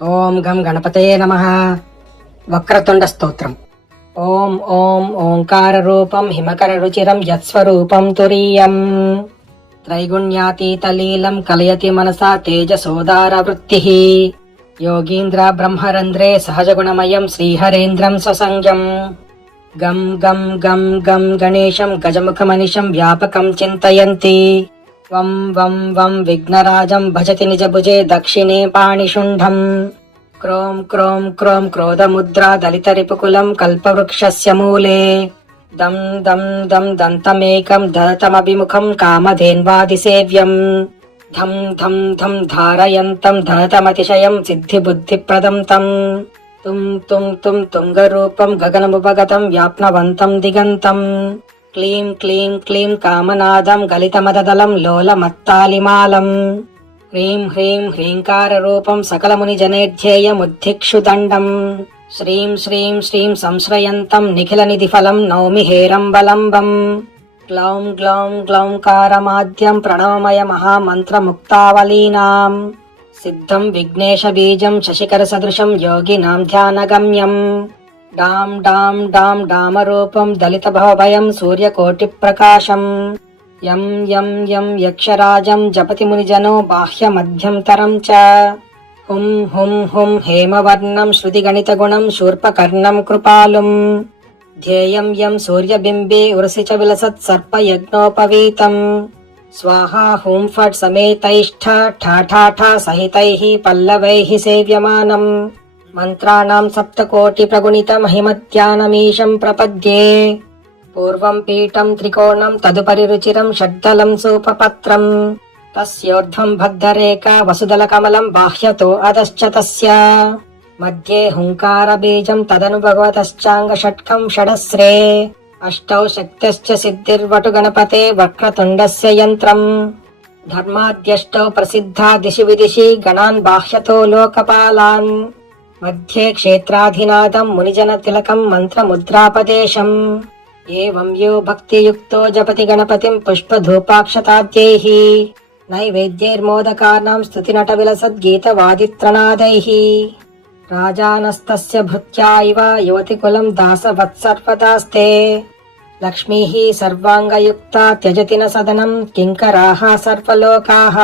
ఓం గం గణపతయే నమః. వక్రతుండ స్తోత్రం. ఓం ఓం ఓంకార రూపం హిమకర రుచిరం యత్స్వరూపం తురీయం త్రైగుణ్యాతీతలీలం కలయతి మనసా తేజసోదార వృత్తిః యోగీంద్ర బ్రహ్మరంధ్రే సహజగుణమయం శ్రీహరేంద్రం స్వసంజ్ఞం గం గం గం గం గణేశం గజముఖమనిశం వ్యాపకం చింతయంతి వం వం వం విఘ్నరాజం భజతి నిజభుజే దక్షిణే పాణిశుంఢం క్రోం క్రోం క్రోం క్రోధముద్రా దళితరిపుకులం కల్పవృక్షస్య మూలే దం దం దం దంతమేకం దతమభిముఖం కామధేన్వాదిసేవ్యం ధం ధం ధం ధారయంతం దతమతిశయం సిద్ధిబుద్ధిప్రదం తం తుం తుం తుం తుంగరూపం గగనముపగతం వ్యాప్నవంతం దిగంతం క్లీం క్లీం క్లీం కామనాదం గలితమదదలం లోలమత్తాలిమాలం హ్రీం హ్రీం హ్రీంకార రూపం సకలమునిజనేధ్యేయముద్ధిక్షుదండం శ్రీం శ్రీం శ్రీం సంశ్రయంతం నిఖిల నిధిఫలం నౌమి హేరంబలంబం గ్లౌం గ్లౌం గ్లౌంకారమాద్యం ప్రణవమయ మహామంత్రముక్తావలీనాం సిద్ధం విఘ్నేశ బీజం శశికర సదృశం యోగినాం ధ్యానగమ్యం డాం డాం డాం డామరూపం దళిత భవభయం సూర్యకోటి ప్రకాశం యం యం యం యక్షరాజం జపతి మునిజనో బాహ్యమధ్యంతరం చ హుం హుం హుం హేమవర్ణం శృతిగణితగుణం శూర్పకర్ణం కృపాలుం ధ్యేయం యం సూర్యబింబే ఉరసి చ విలసత్ సర్పయజ్ఞోపవీతం స్వాహా హుం ఫట్ సమేతైష్ఠ ఠాఠా సహితైః పల్లవైః సేవ్యమానం మంత్రాణాం సప్తకోటి ప్రగుణిత మహిమధ్యానమీశం ప్రపద్యే పూర్వం పీఠం త్రికోణం తదుపరి రుచిరం షడ్దలం సూపపత్రం తస్యోర్ధ్వం భగ్ధరేఖ వసుదల కమలం బాహ్యతో అధశ్చ తస్య మధ్యే హుంకార బీజం తదను భగవతశ్చాంగ షట్కం షడస్రే అష్టౌ శక్తశ్చ సిద్ధిర్వటు గణపతే వక్రతుండస్య యంత్రం ధర్మాద్యష్టౌ ప్రసిద్ధా దిశి విదిశి గణాన్ బాహ్యతో లోకపాలాన్ మధ్యే క్షేత్రాధినాదం మునిజన తిలకం మంత్రముద్రాపదేశం ఏవం యో భక్తియుక్తో జపతి గణపతిం పుష్పధూపాక్షతాద్యైః నైవేద్యైర్మోదకానాం స్తుతినట విలసద్గీతవాదిత్రణాదైః రాజానస్తస్య భృత్యా ఇవ యువతికులం దాసవత్సర్వదాస్తే లక్ష్మీః సర్వాంగయుక్తా త్యజతి న సదనం కింకరాః సర్వలోకాః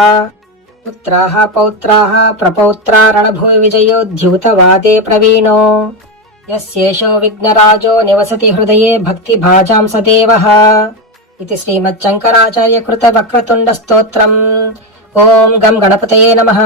పుత్రాః పౌత్రాః ప్రపౌత్రా రణభూమి విజయో ద్యూతవాదే ప్రవీణో యస్యేషో విఘ్నరాజో నివసతి హృదయే భక్తిభాజాం సదేవః ఇది శ్రీమచ్చంకరాచార్య కృత వక్రతుండ స్తోత్రం. ఓం గం గణపతయే నమః.